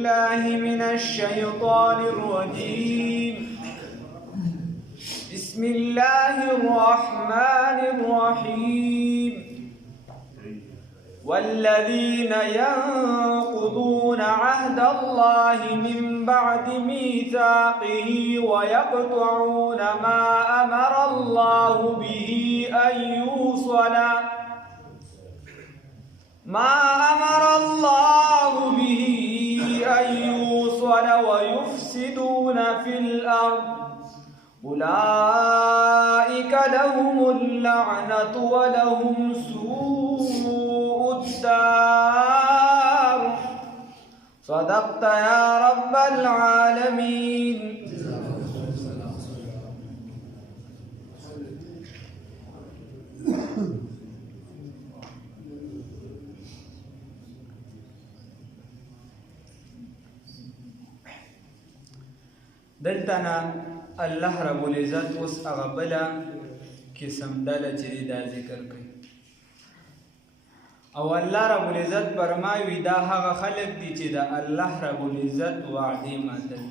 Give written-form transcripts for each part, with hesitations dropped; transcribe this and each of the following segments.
بالله من الشيطان الرجيم. بسم الله الرحمن الرحيم. والذين ينقضون عهد الله من بعد ميثاقه ويقطعون ما أمر الله به أن يوصل ويفسدون في الأرض أولئك لهم اللعنة ولهم سوء الدار. صدقت يا رب العالمين. دلتنا الله رب العزت اس اغبلا قسم دل چری دا ذکر کئی او الله رب العزت فرمایي دا هغه خلق دي چې دا الله رب العزت وعده ماتل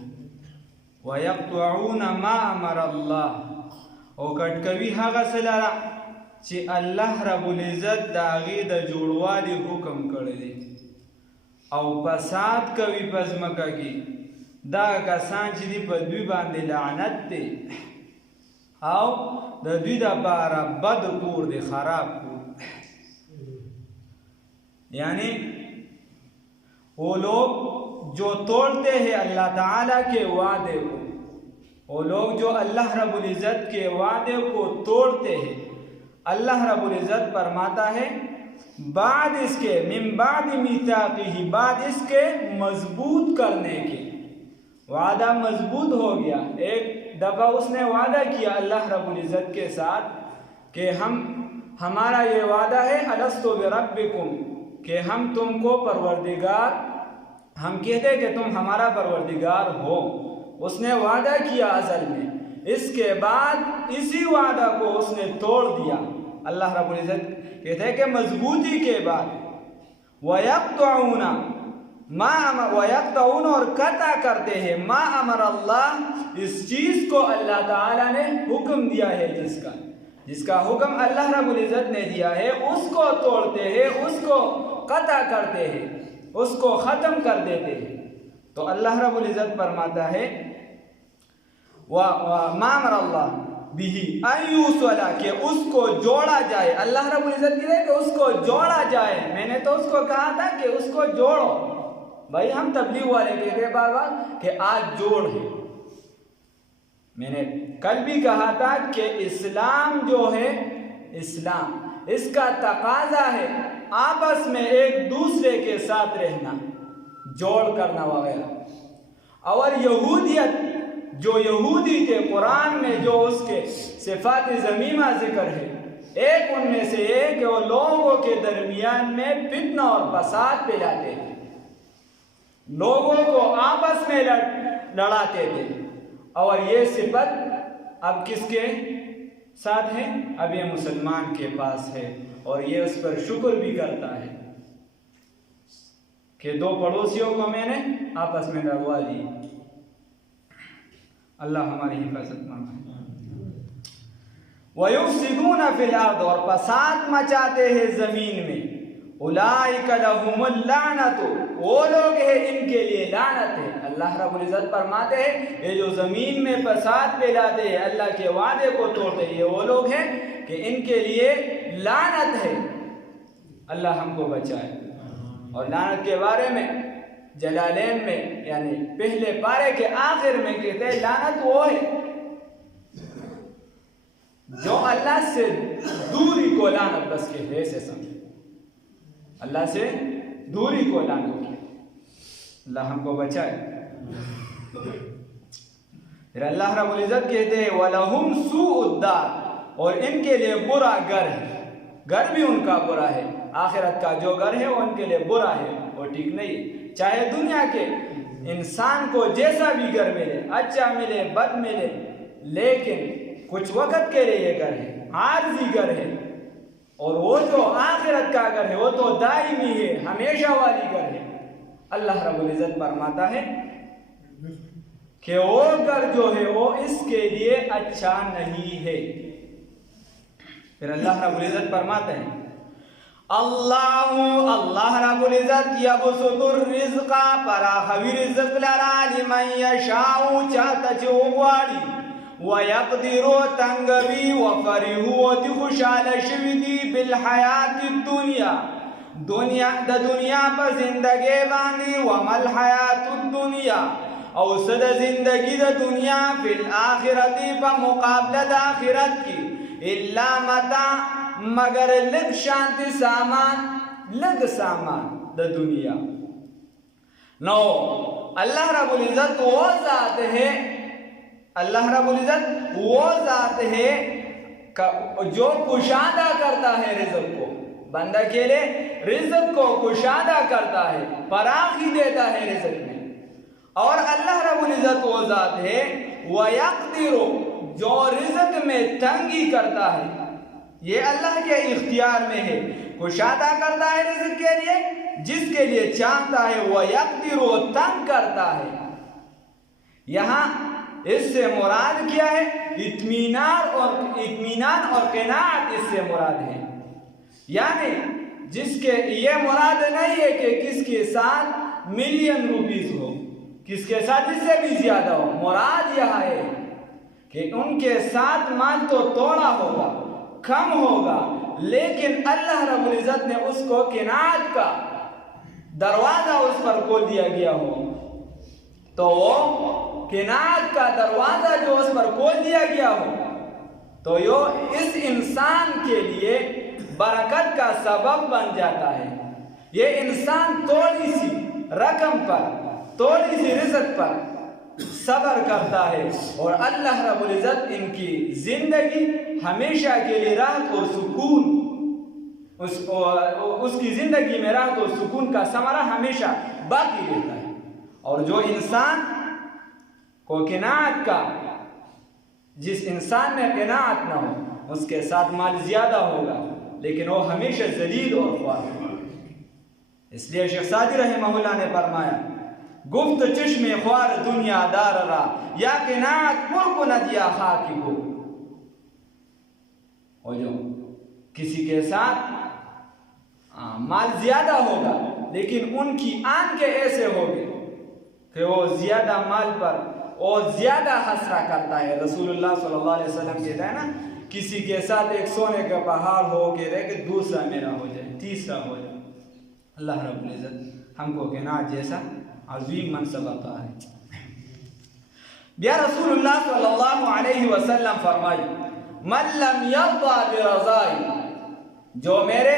ويقطعون ما امر الله او کټکوي هغه سلاره چې الله رب العزت دا غي د جوړوالي حکم کړی دی او فساد کوي پزمکه کې دا کسان چې دی په دوی باندې لعنت دی او د دوی د بارا بد کور دی خراب کور یعنی وہ لوگ جو توڑتے ہیں اللہ تعالیٰ کے وعدے کو وہ لوگ جو اللہ رب العزت کے وعدے کو توڑتے ہیں اللہ رب العزت فرماتا ہے بعد اس کے من بعد میثاقہ بعد اس کے مضبوط کرنے کے وعدہ مضبوط ہو گیا ایک دفعہ اس نے وعدہ کیا اللہ رب العزت کے ساتھ کہ ہمارا یہ وعدہ ہے الست بربکم کہ ہم تم کو پروردگار ہم کہتے کہ تم ہمارا پروردگار ہو اس نے وعدہ کیا ازل میں اس کے بعد اسی وعدہ کو اس نے توڑ دیا اللہ رب العزت کہتے ہیں کہ مضبوطی کے بعد وَيَقْطَعُونَ اور قطع کرتے ہیں ما امر اللہ اس چیز کو اللہ تعالیٰ نے حکم دیا ہے جس کا حکم اللہ رب العزت نے دیا ہے اس کو توڑتے ہیں اس کو قطع کرتے ہیں اس کو ختم کر دیتے ہیں تو اللہ رب العزت فرماتا ہے ما امر اللہ به ان یوصل کہ اس کو جوڑا جائے اللہ رب العزت کہتے ہیں کہ اس کو جوڑا جائے میں نے تو اس کو کہا تھا کہ اس کو جوڑو بھائی ہم تبلیغ والے کہتے ہیں بار بار کہ آج جوڑ ہے میں نے کل بھی کہا تھا کہ اسلام جو ہے اسلام اس کا تقاضا ہے آپس میں ایک دوسرے کے ساتھ رہنا جوڑ کرنا وغیرہ اور یہودیت جو یہودی تھے قرآن میں جو اس کے صفات ذمیمہ ذکر ہے ایک ان میں سے ایک وہ لوگوں کے درمیان میں فتنہ اور فساد پھیلاتے تھے لوگوں کو آپس میں لڑاتے تھے اور یہ صفت اب کس کے ساتھ ہے اب یہ مسلمان کے پاس ہے اور یہ اس پر شکر بھی کرتا ہے کہ دو پڑوسیوں کو میں نے آپس میں لڑوا دی اللہ ہماری حفاظت فرمائے وَيُفْسِدُونَ فِي الْأَرْضِ اور فساد مچاتے ہیں زمین میں اولئک لہم اللعنۃ وہ لوگ ہیں ان کے لیے لعنت ہے اللہ رب العزت فرماتے ہیں یہ جو زمین میں فساد پھیلاتے ہیں اللہ کے وعدے کو توڑتے ہیں یہ وہ لوگ ہیں کہ ان کے لیے لعنت ہے اللہ ہم کو بچائے اور لعنت کے بارے میں جلالین میں یعنی پہلے پارے کے آخر میں کہتے ہیں لعنت وہ ہے جو اللہ سے دوری کو لعنت بس کہتے ہیں ایسے سمجھے اللہ سے دوری کو لعنت کی اللہ ہم کو بچائے پھر اللہ رب العزت کہتے ہیں وَلَهُمْ سُوءُ الدَّارِ اور ان کے لیے برا گھر ہے گھر بھی ان کا برا ہے آخرت کا جو گھر ہے وہ ان کے لیے برا ہے وہ ٹھیک نہیں ہے چاہے دنیا کے انسان کو جیسا بھی گھر ملے اچھا ملے بد ملے لیکن کچھ وقت کے لیے یہ گھر ہے عارضی گھر ہے اور وہ جو آخرت کا گھر ہے وہ تو دائمی ہے ہمیشہ والی گھر ہے اللہ رب العزت فرماتا ہے کہ وہ گھر جو ہے وہ اس کے لیے اچھا نہیں ہے. پھر اللہ رب العزت فرماتے ہیں اللہ رب العزت یبسط الرزق فراخوی رزق لرا لمن یشاء چاہتا چه وغواړي ویقدر تنگوی وفرحو دی خوشحال شوی دی بالحیات الدنیا د دنیا پر زندگی باندی ومل حیات الدنیا او صد زندگی د دنیا فی الاخرتی پا مقابلہ د آخرت کی الا متاع مگر لگ شانتی سامان لگ سامان د دنیا. نو اللہ رب العزت وہ ذات ہے اللہ رب العزت وہ ذات ہے جو کشادہ کرتا ہے رزق کو بندہ کے لیے رزق کو کشادہ کرتا ہے فراخی دیتا ہے رزق میں. اور اللہ رب العزت وہ ذات ہے وَيَقْدِرُ جو رزق میں تنگی کرتا ہے یہ اللہ کے اختیار میں ہے. کشادہ کرتا ہے رزق کے لیے جس کے لیے چاہتا ہے وَيَقْدِرُ تنگ کرتا ہے. یہاں اس سے مراد کیا ہے؟ اطمینان اور قناعت اس سے مراد ہے. یعنی جس کے یہ مراد نہیں ہے کہ کس کے ساتھ ملین روپیز ہو کس کے ساتھ اس سے بھی زیادہ ہو. مراد یہ ہے کہ ان کے ساتھ مال تو توڑا ہوگا کم ہوگا لیکن اللہ رب العزت نے اس کو قناعت کا دروازہ اس پر کھول دیا گیا ہو تو وہ قناعت کا دروازہ جو اس پر کھول دیا گیا ہو تو یہ اس انسان کے لیے برکت کا سبب بن جاتا ہے. یہ انسان تھوڑی سی رقم پر تھوڑی سی رزق پر صبر کرتا ہے اور اللہ رب العزت ان کی زندگی ہمیشہ کے لیے راحت اور سکون اس کی زندگی میں راحت اور سکون کا ثمرہ ہمیشہ باقی رہتا ہے. اور جو انسان کو قناعت کا جس انسان میں قناعت نہ ہو اس کے ساتھ مال زیادہ ہوگا لیکن وہ ہمیشہ ذلیل اور خوار ہے. اس لیے شیخ سعدی رحمہ اللہ نے فرمایا گفت چشم خوار دنیا دار را یا قناعت پر کند یا خاکی کو. اور جو کسی کے ساتھ مال زیادہ ہوگا لیکن ان کی آن کے ایسے ہوگے کہ وہ زیادہ مال پر اور زیادہ حسرہ کرتا ہے. رسول اللہ صلی اللہ علیہ وسلم کہتا ہے نا کسی کے ساتھ ایک سونے کا پہاڑ ہو کے رہے کہ دوسرا میرا ہو جائے تیسرا ہو جائے. اللہ رب العزت ہم کو قناعت جیسا عظیم منصب عطا ہے. یا رسول اللہ صلی اللہ علیہ وسلم فرمائی من لم یرضى برضائی جو میرے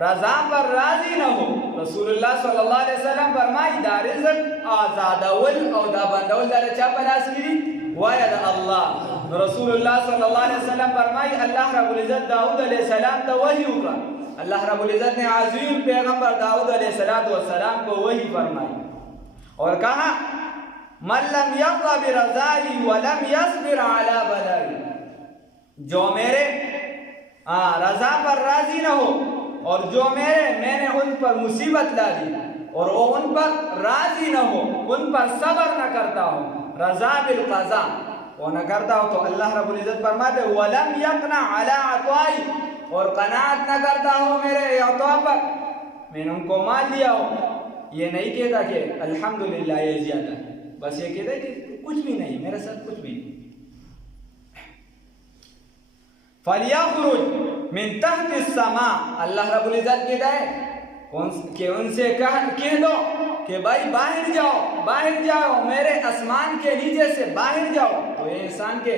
رضا پر راضی نہ ہو. رسول اللہ صلی اللہ علیہ وسلم فرمائی دا رزق آزادول او دا بندول دا چا پلاس کری وید اللہ. رسول اللہ صلی اللہ علیہ وسلم فرمائی اللہ رب العزت داؤد علیہ السلام تا وحی ہوگا. اللہ رب العزت نے عظیم پیغمبر داؤد علیہ السلام کو وحی فرمائی اور کہا من لم یرضى برضائی ولم یصبر علی بلائی جو میرے رضا پر راضی نہ ہو اور جو میں نے ان پر مصیبت لا دی اور وہ ان پر راضی نہ ہو ان پر صبر نہ کرتا ہو رضا بالقضاء وہ نہ کرتا ہو تو اللہ رب العزت فرماتے ولم یقنع علی عطائی اور قناعت نہ کرتا ہو میرے عطا پر میں نے ان کو مال دیا ہو یہ نہیں کہتا کہ الحمدللہ یہ زیادہ ہے بس یہ کہتا ہے کہ کچھ بھی نہیں میرے ساتھ کچھ بھی نہیں. فَلْيَخْرُجْ مِن تَحْتِ السَّمَاءِ اللہ رب العزت کہتا ہے کہ ان سے کہہ دو کہ بھائی باہر جاؤ میرے آسمان کے نیچے سے باہر جاؤ. تو یہ انسان کے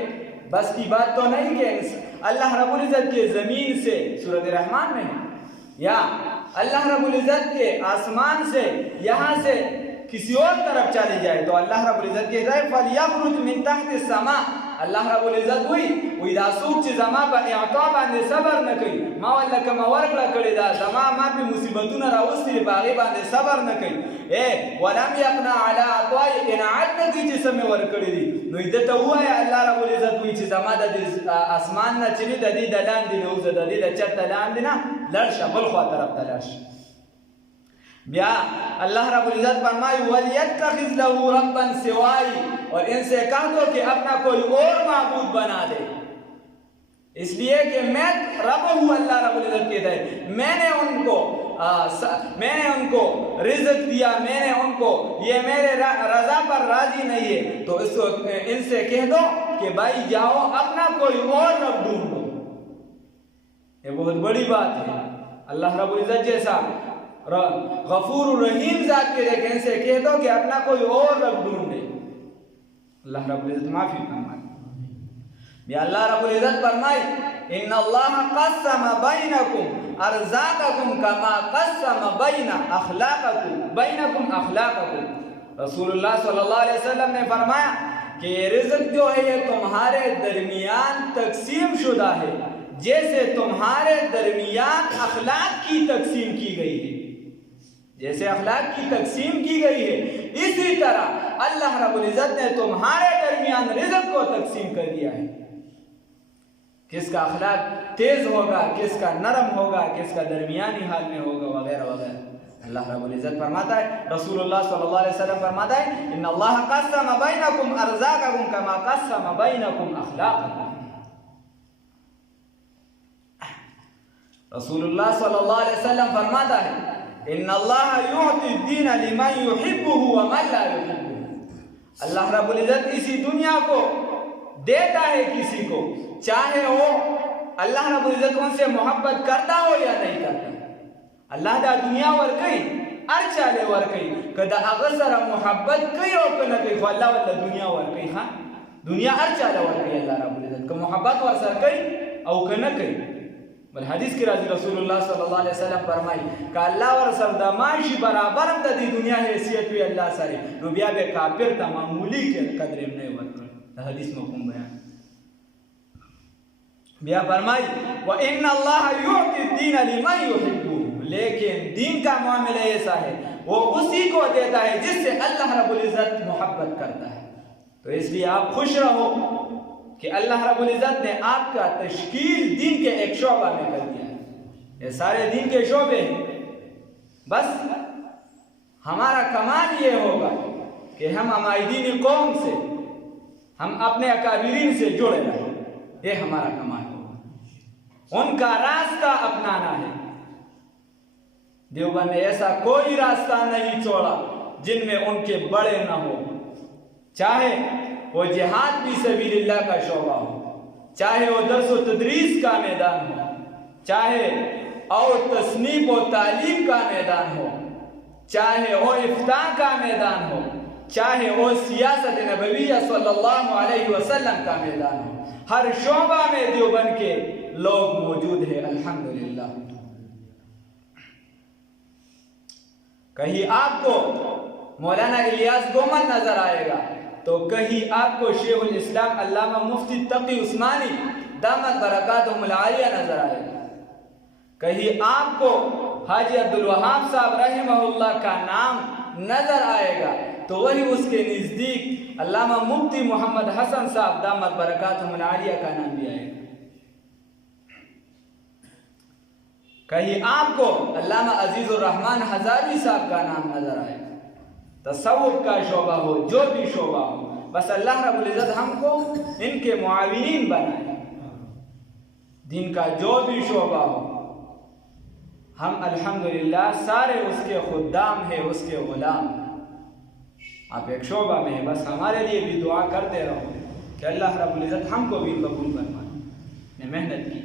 بس کی بات تو نہیں کہ اللہ رب العزت کے زمین سے سورۃ الرحمن میں ہے یا اللہ رب العزت کے آسمان سے یہاں سے کسی اور طرف چلی جائے تو اللہ رب العزت کہتا ہے فَلْيَخْرُجْ مِن تَحْتِ السَّمَاءِ اللہ رب العزت ہوئی دا سوک چی زما با اعطا باندے صبر نکی ما والا کما ورکلا کردی دا زما ما پی مصیبتون راوستی باغی باندے صبر نکی ولم یقنا علی اطوائی انعاد نکی چی سمی ورکلی دی نو ایدتا ہوا ہے اللہ رب العزت ہوئی چی زما دا دی اسمان نا چلی دا دی دا لان دی نوزا دا دی دا چت لان دی نا لرشا بلخوا طرف دا لرشا بیا اللہ رب العزت فرمائی وَلْيَتَّخِذْ لَهُ رَبًّا سِوَائِي، اور ان سے کہہ دو کہ اپنا کوئی اور معبود بنا دے، اس لیے کہ میں رب ہوں، اللہ رب العزت کہتا ہے میں نے ان کو رزق دیا، میں نے ان کو، یہ میرے رضا پر راضی نہیں ہے، تو اس کو ان سے کہہ دو کہ بھائی جاؤ اپنا کوئی اور رب ڈھونڈو۔ یہ بہت بڑی بات ہے، اللہ رب العزت جیسا غفور الرحیم ذات کے لیے ان سے کہہ دو کہ اپنا کوئی اور رب ڈھونڈے، اللہ رب العزت معافی فرمائے۔ یا اللہ رب العزت فرمائی ان اللہ قسم بینکم ارزاقکم کما قسم بینکم اخلاقکم۔ رسول اللہ صلی اللہ علیہ وسلم نے فرمایا کہ یہ رزق جو ہے یہ تمہارے درمیان تقسیم شدہ ہے جیسے تمہارے درمیان اخلاق کی تقسیم کی گئی ہے، جیسے اخلاق کی تقسیم کی گئی ہے اسی طرح اللہ رب العزت نے تمہارے درمیان رزق کو تقسیم کر دیا ہے، کس کا اخلاق تیز ہوگا، کس کا نرم ہوگا، کس کا درمیانی حال میں ہوگا، وغیرہ وغیرہ۔ اللہ رب العزت فرماتا ہے، رسول اللہ صلی اللہ علیہ وسلم فرماتا ہے ان اللہ قسم بینکم ارزاقکم کما قسم بینکم اخلاقکم۔ رسول اللہ صلی اللہ علیہ وسلم فرماتا ہے ان اللہ یعطی الدین لمن یحبہ ومن لا یحبہ۔ اللہ رب العزت اسی دنیا کو دیتا ہے کسی کو، چاہے وہ اللہ رب العزت ان سے محبت کرتا ہو یا نہیں کرتا۔ اللہ دا دنیا ورکی ارچالے ورکی کدا اغسر محبت کئی او کنا کئی خو اللہ والا دنیا ورکی، ہاں دنیا ارچالے ورکی اللہ رب العزت کہ محبت ورسر کئی او کنا کئی۔ بل حدیث کی راضی رسول اللہ صلی اللہ علیہ وسلم فرمائی کہ اللہ ورسر دا معاشی برابر دا دی دنیا حیثیت ہوئی اللہ سارے نو بیا بے کافر تا معمولی کے قدر امنے ورکر، حدیث مفہوم بیان۔ بیا فرمائی وَإِنَّ اللَّهَ يُعْطِ الدِّينَ لِمَنْ يُحِبُّهُ، لیکن دین کا معاملہ ایسا ہے وہ اسی کو دیتا ہے جس سے اللہ رب العزت محبت کرتا ہے۔ تو اس لیے آپ خوش رہو کہ اللہ رب العزت نے آپ کا تشکیل دین کے ایک شعبہ میں کر دیا ہے، یہ سارے دین کے شعبے ہیں، بس ہمارا کمال یہ ہوگا کہ ہم عمائدین قوم سے، ہم اپنے اکابرین سے جڑے رہیں، یہ ہمارا کمال ہوگا، ان کا راستہ اپنانا ہے۔ دیوبند نے ایسا کوئی راستہ نہیں چھوڑا جن میں ان کے بڑے نہ ہو، چاہے وہ جہاد فی سبیل اللہ کا شعبہ ہو، چاہے وہ درس و تدریس کا میدان ہو، چاہے اور تصنیف و تعلیم کا میدان ہو، چاہے وہ افتاء کا میدان ہو، چاہے وہ سیاست نبویہ صلی اللہ علیہ وسلم کا میدان ہو، ہر شعبہ میں دیوبند کے لوگ موجود ہیں الحمدللہ۔ کہیں آپ کو مولانا الیاس گومن نظر آئے گا تو کہیں آپ کو شیخ الاسلام علامہ مفتی تقی عثمانی دامت برکاتہم العالیہ نظر آئے گا، کہیں آپ کو حاجی عبدالوہاب صاحب رحمہ اللہ کا نام نظر آئے گا تو وہی اس کے نزدیک علامہ مفتی محمد حسن صاحب دامت برکاتہم العالیہ کا نام بھی آئے گا، کہیں آپ کو علامہ عزیز الرحمن ہزاری صاحب کا نام نظر آئے گا۔ تصوف کا شعبہ ہو، جو بھی شعبہ ہو، بس اللہ رب العزت ہم کو ان کے معاونین بنائے، دین کا جو بھی شعبہ ہو ہم الحمدللہ سارے اس کے خدام ہیں، اس کے غلام۔ آپ ایک شعبہ میں ہیں، بس ہمارے لیے بھی دعا کرتے رہو کہ اللہ رب العزت ہم کو بھی قبول فرمائے، نے محنت کی۔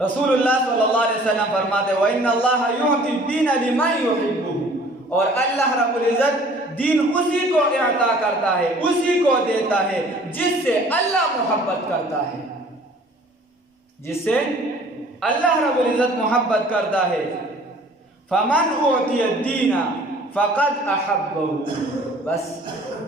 رسول اللہ صلی اللہ علیہ وسلم فرماتے وَإِنَّ اللَّهَ يُعْطِ الدِّينَ لِمَنْ يُحِبُّهُ، اور اللہ رب العزت دین اسی کو اعطا کرتا ہے، اسی کو دیتا ہے جس سے اللہ محبت کرتا ہے، جس سے اللہ رب العزت محبت کرتا ہے۔ فَمَنْ أُعْطِيَ الدِّينَ فَقَدْ أَحَبَّهُ، بس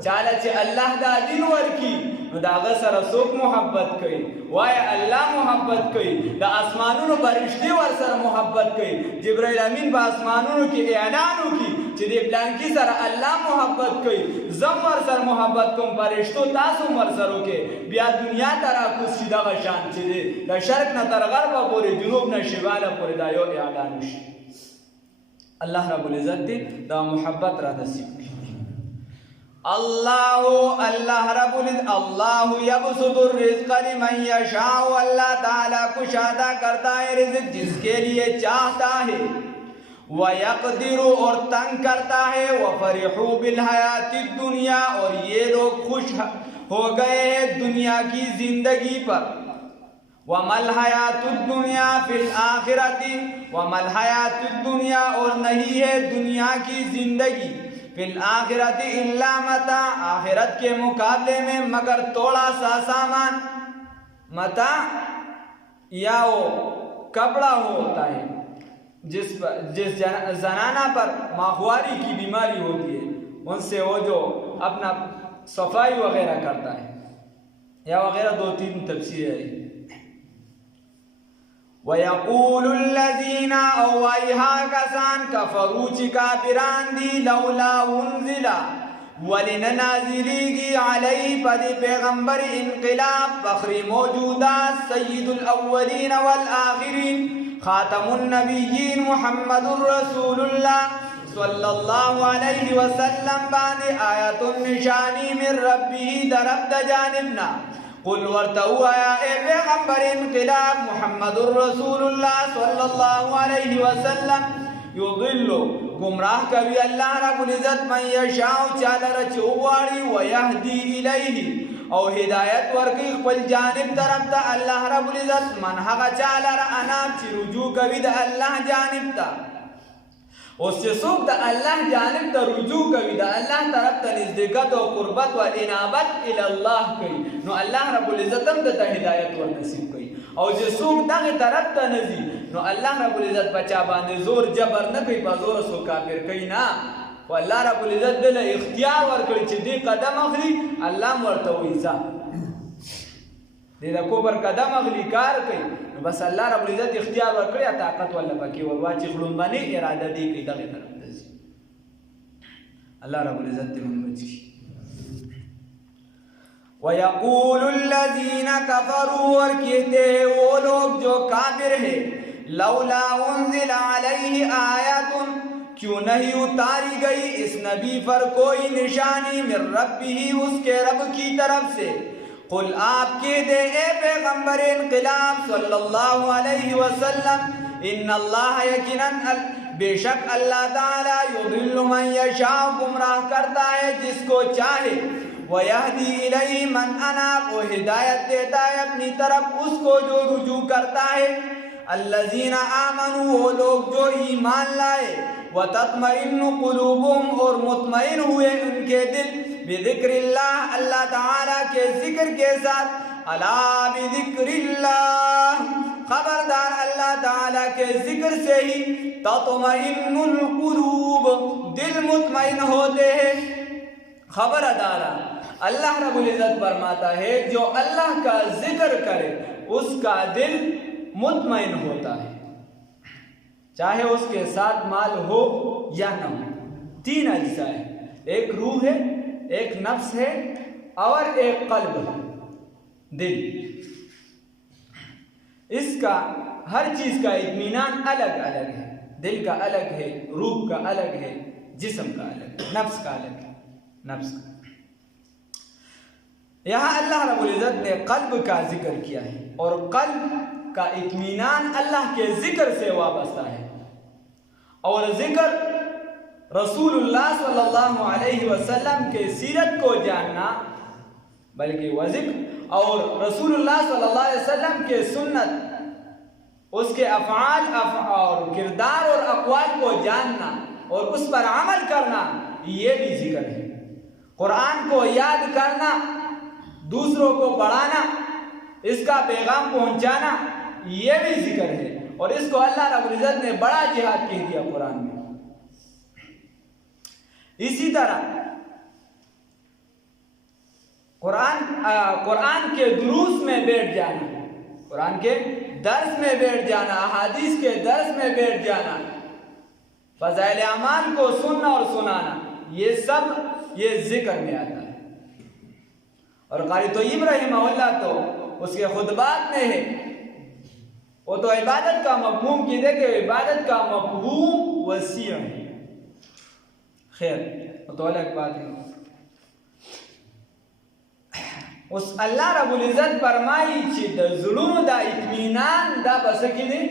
چالچ اللہ دا دین ورکی دا غسر سوک محبت کئی، وائے اللہ محبت کئی، دا اسمانونو برشتے ورسر محبت کئی، جبرائیل امین با اسمانونو کی اعلانو کی چې دې پلانکي سره الله محبت کوي زم ور سره محبت کوم فرشتو تاسو ور سره وکړي بیا دنیا ته راکوز شي دغه شان چې دی د شرق نه تر غربه پورې جنوب نه شماله پورې دا یو اعلان وشي الله رب العزت دې دا محبت را نصیب کړي اللہ رب العزت اللہ یبسط الرزق لمن یشاء اللہ تعالیٰ کشادہ کرتا ہے رزق جس کے لیے چاہتا ہے وَيَقْدِرُ اور تنگ کرتا ہے وَفَرِحُوا بِالْحَيَاةِ الدُّنْيَا اور یہ لوگ خوش ہو گئے ہیں دنیا کی زندگی پر وَمَا الْحَيَاةُ الدُّنْيَا فِي الْآخِرَةِ وَمَا الْحَيَاةُ الدُّنْيَا اور نہیں ہے دنیا کی زندگی فی الآخرت الا متاع آخرت کے مقابلے میں مگر تھوڑا سا سامان متاع یا وہ کپڑا ہوتا ہے جس زنانہ پر ماہواری کی بیماری ہوتی ہے ان سے وہ جو اپنا صفائی وغیرہ کرتا ہے یا وغیرہ 2-3 تفسیر ہے وَيَقُولُ الَّذِينَ أَوَّيْهَا كَسَانْ كَفَرُوا چِكَابِران دی لَوْلَا اُنزِلَ وَلِنَنَازِلِيگِ عَلَيْهِ پَدِ پیغمبر انقلاب فخری موجودات سید الاولین والآخرین خاتم النبیین محمد الرسول اللہ صلی اللہ علیہ وسلم باندے آیت النشانی من ربی درب جانبنا قل ورتو آیا اے پیغمبر انقلاب محمد الرسول اللہ صلی اللہ علیہ وسلم یضلو گمراہ کبھی اللہ رب العزت من یشاء چالا رچواری ویہدی الیہ او ہدایت ورکی خپل جانب طرف تا اللہ رب العزت من حق چالا رعناب چی رجوع کبھی دا اللہ جانب تا اس سے سوک دا اللہ جانب تا رجوع کبھی دا اللہ طرف تا نزدیکت و قربت و انابت الاللہ کئی نو اللہ رب العزت ہم دا ہدایت و نصیب کئی اور جو سوک دا طرف تا نزی نو اللہ رب العزت بچا باندے زور جبر نہ کئی پا زور سو کافر کئی نا و اللہ رب العزت دل اختیار ورکڑی چی دی قدم اخلی اللہ مرتویزا دی دا کوبر قدم اخلی کار کئی بس اللہ رب العزت اختیار ورکڑی طاقت والا پاکی ورواچی خلون بانی ارادہ دی کئی دغی طرف دزی اللہ رب العزت دی من بچی وَيَقُولُ الَّذِينَ كَفَرُوا اور کہتے ہیں وہ لوگ جو کافر ہیں لَوْلَا اُنزِلَ عَلَيْهِ آیَةٌ کیوں نہیں اتاری گئی اس نبی پر کوئی نشانی من ربہ اس کے رب کی طرف سے قل آپ کہہ دے اے پیغمبر انقلاب صلی اللہ علیہ وسلم ان اللہ یقیناً بے شک اللہ تعالی یضل من یشاء گمراہ کرتا ہے جس کو چاہے وَيَهْدِي إِلَيْهِ مَنْ أَنَابَ وہ ہدایت دیتا ہے اپنی طرف اس کو جو رجوع کرتا ہے الَّذِينَ آمَنُوا وہ لوگ جو ایمان لائے وَتَطْمَئِنُّ قُلُوبُهُمْ اور مطمئن ہوئے ان کے دل بِذِكْرِ اللَّهِ اللہ تعالیٰ کے ذکر کے ساتھ اَلَا بِذِكْرِ اللَّهِ خبردار اللہ تعالیٰ کے ذکر سے ہی تَطْمَئِنُّ الْقُلُوبُ دل مطمئن ہوتے ہیں خبردارا اللہ رب العزت فرماتا ہے جو اللہ کا ذکر کرے اس کا دل مطمئن ہوتا ہے چاہے اس کے ساتھ مال ہو یا نہ ہو 3 اجزاء ہے ایک روح ہے ایک نفس ہے اور ایک قلب ہے دل اس کا ہر چیز کا اطمینان الگ الگ ہے دل کا الگ ہے روح کا الگ ہے جسم کا الگ ہے نفس کا الگ ہے نفس کا یہاں اللہ رب العزت نے قلب کا ذکر کیا ہے اور قلب کا اطمینان اللہ کے ذکر سے وابستہ ہے اور ذکر رسول اللہ صلی اللہ علیہ وسلم کے سیرت کو جاننا بلکہ وہ ذکر اور رسول اللہ صلی اللہ علیہ وسلم کے سنت اس کے افعال اور کردار اور اقوال کو جاننا اور اس پر عمل کرنا یہ بھی ذکر ہے قرآن کو یاد کرنا دوسروں کو پڑھانا اس کا پیغام پہنچانا یہ بھی ذکر ہے اور اس کو اللہ رب العزت نے بڑا جہاد کہہ دیا قرآن میں اسی طرح قرآن کے دروس میں بیٹھ جانا قرآن کے درس میں بیٹھ جانا احادیث کے درس میں بیٹھ جانا فضائل اعمال کو سننا اور سنانا، یہ سب یہ ذکر میں آتا ہے۔ اور قاری طیب رحمہ اللہ تو اس کے خطبات میں ہے، وہ تو عبادت کا مفہوم کی دے کہ عبادت کا مفہوم وسیع ہے۔ خیر وہ تو الگ بات ہے۔ اس اللہ رب العزت فرمائی چې د زړونو دا اطمینان دا بس کی دی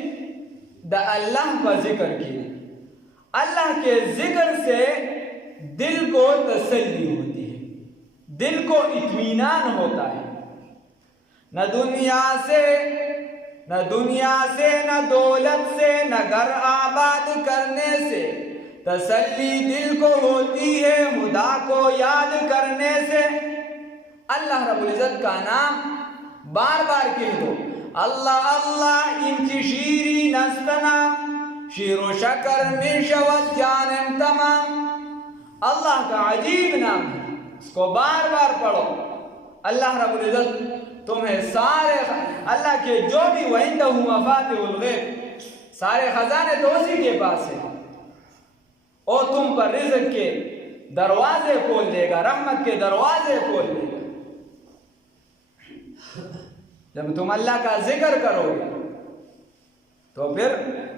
دا اللہ کا ذکر کی دی۔ اللہ کے ذکر سے دل کو تسلی ہوتی ہے، دل کو اطمینان ہوتا ہے۔ نہ دنیا سے نہ دولت سے نہ گھر آباد کرنے سے تسلی دل کو ہوتی ہے، خدا کو یاد کرنے سے۔ اللہ رب العزت کا نام بار بار کہہ دو، اللہ اللہ انچی شیری نستنا شیر و شکر میں شود جانم تمام۔ اللہ کا عجیب نام ہے، اس کو بار بار پڑھو۔ اللہ رب العزت تمہیں سارے اللہ کے جو بھی وَعِنْدَهُ مَفَاتِحُ الْغَيْبِ سارے خزانے تو اسی کے پاس ہیں، اور تم پر رزق کے دروازے کھول دے گا، رحمت کے دروازے کھول دے گا۔ جب تم اللہ کا ذکر کرو گے تو پھر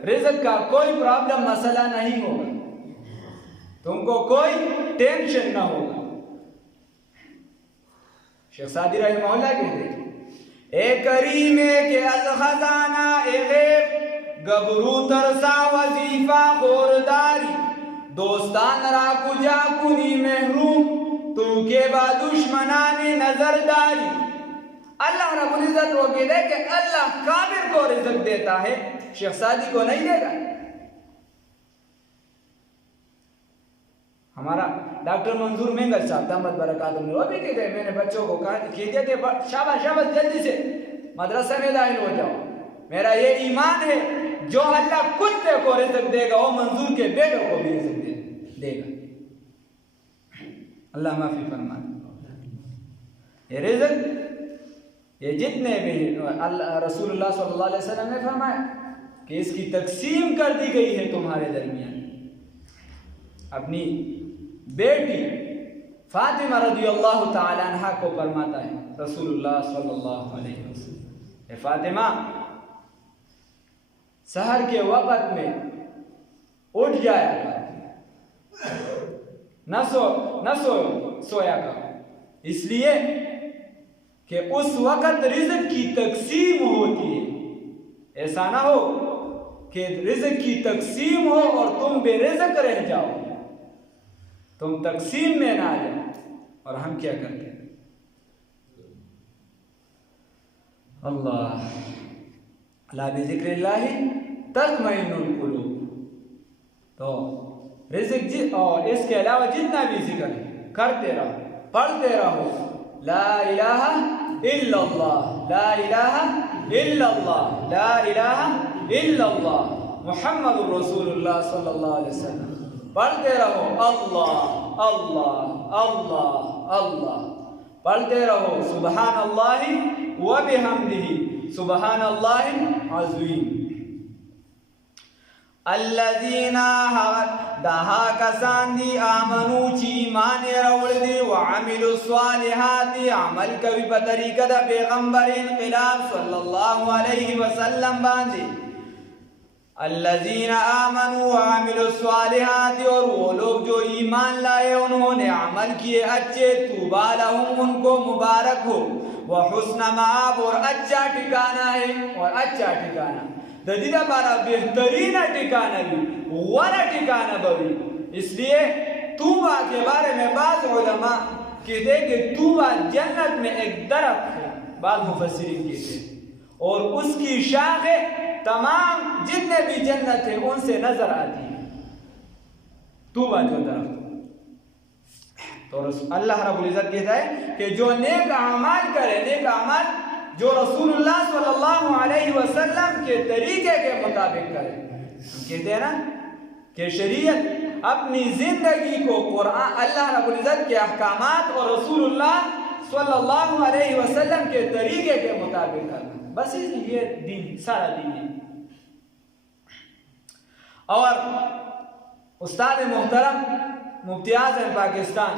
رزق کا کوئی پرابلم مسئلہ نہیں ہوگا، تم کو کوئی ٹینشن نہ ہوگا۔ شیخ سعدی رحمہ اللہ کہتے ہیں اے کریم کے از خزانہ اے غیب گبرو ترسا وظیفہ خورداری دوستان را کجا کنی محروم تو کے با دشمنان نظرداری۔ اللہ رب العزت وہ کہتے ہیں کہ اللہ کافر کو رزق دیتا ہے، شیخ سعدی کو نہیں دے گا۔ ہمارا ڈاکٹر منظور مینگل صاحب دامت برکات اللہ وہ بھی کہتے ہیں، میں نے بچوں کو کہا کہتے کہ شاباش شاباش جلدی سے مدرسہ میں داخل ہو جاؤ، میرا یہ ایمان ہے جو اللہ کتے کو رزق دے گا وہ منظور کے بیٹوں کو بھی رزق دے گا۔ اللہ معافی فرمائے۔ یہ رزق یہ جتنے بھی رسول اللہ صلی اللہ علیہ وسلم نے فرمایا کہ اس کی تقسیم کر دی گئی ہے تمہارے درمیان۔ اپنی بیٹی فاطمہ رضی اللہ تعالی عنہ کو فرماتا ہے رسول اللہ صلی اللہ علیہ وسلم، اے فاطمہ سحر کے وقت میں اٹھ جایا کر، نہ سویا کر، اس لیے کہ اس وقت رزق کی تقسیم ہوتی ہے۔ ایسا نہ ہو کہ رزق کی تقسیم ہو اور تم بے رزق رہ جاؤ، تم تقسیم میں نہ آ جاؤ۔ اور ہم کیا کرتے ہیں؟ اللہ بذکر اللہ تطمئن القلوب۔ تو رزق اور اس کے علاوہ جتنا بھی ذکر کرتے رہو، پڑھتے رہو، لا الہ الا اللہ، لا الہ الا اللہ، لا الہ الا اللہ محمد الرسول اللہ صلی اللہ علیہ وسلم، پڑھتے رہو اللہ اللہ اللہ اللہ، پڑھتے رہو سبحان اللہ وبحمدہ سبحان اللہ عظیم۔ الذین دہا کسان دی آمنو چی ایمان روڑ دی وعملوا الصالحات عمل کبھی بطریقہ دا پیغمبر انقلاب صلی اللہ علیہ وسلم باندی۔ الذین آمنوا وعملوا الصالحات اور وہ لوگ جو ایمان لائے انہوں نے عمل کیے اچھے، طوبی لہم ان کو مبارک ہو، وحسن مآب اور اچھا ٹھکانہ ہے، اور اچھا ٹھکانہ ددیدہ بارا بہترین ٹھکانہ بھی غورا ٹھکانہ بھی۔ اس لیے طوبی کے بارے میں بعض علماء کہتے ہیں کہ طوبی جنت میں ایک درخت ہے، بعض مفسرین کہتے ہیں، اور اس کی شاخیں تمام جتنے بھی جنت ہیں ان سے نظر آتی ہیں، طوبی جو درخت۔ تو اللہ رب العزت کہتا ہے کہ جو نیک اعمال کرے، نیک اعمال جو رسول اللہ صلی اللہ علیہ وسلم کے طریقے کے مطابق کرے، ہم کہتے ہیں نا کہ شریعت اپنی زندگی کو قرآن اللہ رب العزت کے احکامات اور رسول اللہ صلی اللہ علیہ وسلم کے طریقے کے مطابق کرنا، بس یہ دین سارا دین ہے۔ اور استاد محترم مفتی اعظم پاکستان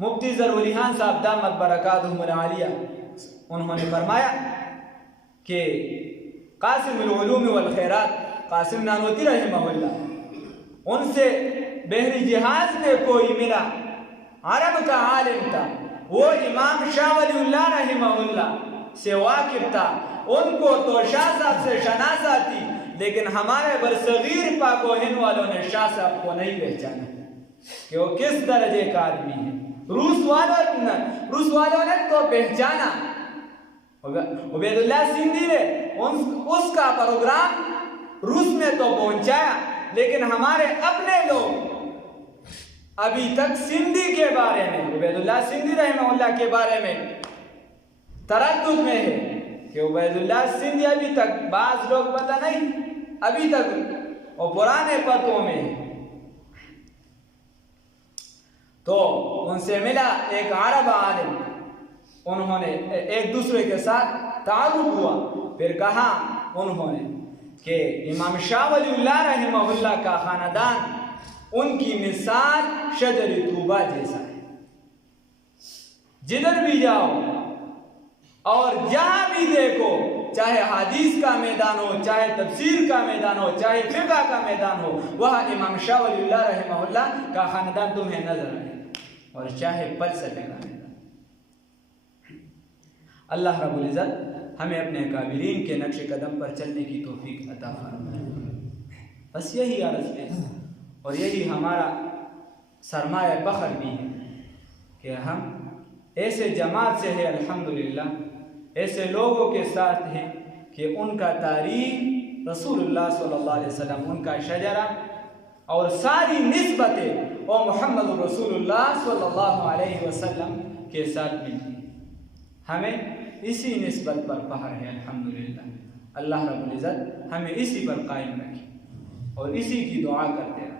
مفتی ظہور علی خان صاحب دامت برکاتہم العالیہ انہوں نے فرمایا کہ قاسم العلوم والخیرات قاسم نانوتی رحمہ اللہ ان سے بحری جہاز میں کوئی ملا، عرب کا عالم تھا، وہ امام شاہ ولی اللہ رحمہ اللہ سے واقف تھا، ان کو تو شاہ صاحب سے شناسہ تھی، لیکن ہمارے برصغیر پاک و ہند والوں نے شاہ صاحب کو نہیں پہچانا کہ وہ کس درجے کا آدمی ہے۔ روس والوں نے تو پہچانا، عبید اللہ سندھی نے اس کا پروگرام روس میں تو پہنچایا، لیکن ہمارے اپنے لوگ ابھی تک سندھی کے بارے میں، عبید اللہ سندھی رحمہ اللہ کے بارے میں تردد میں ہے کہ عبید اللہ سندھی ابھی تک بعض لوگ پتہ نہیں، ابھی تک وہ پرانے پتوں میں ہے۔ تو ان سے ملا ایک عرب عالم، انہوں نے ایک دوسرے کے ساتھ تعارف ہوا، پھر کہا انہوں نے کہ امام شاہ ولی اللہ رحمہ اللہ کا خاندان ان کی مثال شجر طوبہ جیسا ہے، جدھر بھی جاؤ اور جہاں بھی دیکھو، چاہے حدیث کا میدان ہو، چاہے تفسیر کا میدان ہو، چاہے فقہ کا میدان ہو، وہاں امام شاہ ولی اللہ رحمہ اللہ کا خاندان تمہیں نظر آئے، اور چاہے فلسفے کا میدان۔ اللہ رب العزت ہمیں اپنے کابرین کے نقش قدم پر چلنے کی توفیق عطا فرمائے۔ بس یہی عرض ہے اور یہی ہمارا سرمایہ فخر بھی ہے کہ ہم ایسے جماعت سے ہیں، الحمدللہ ایسے لوگوں کے ساتھ ہیں کہ ان کا تاریخ رسول اللہ صلی اللہ علیہ وسلم، ان کا شجرہ اور ساری نسبتیں وہ محمد رسول اللہ صلی اللہ علیہ وسلم کے ساتھ ملتی ہیں۔ ہمیں اسی نسبت پر فخر ہے، الحمدللہ۔ اللہ رب العزت ہمیں اسی پر قائم رکھے اور اسی کی دعا کرتے رہے،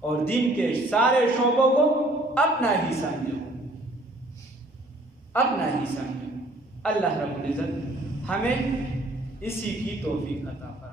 اور دین کے سارے شعبوں کو اپنا ہی سمجھو، اپنا ہی سمجھو۔ اللہ رب العزت ہمیں اسی کی توفیق عطا فرمائے۔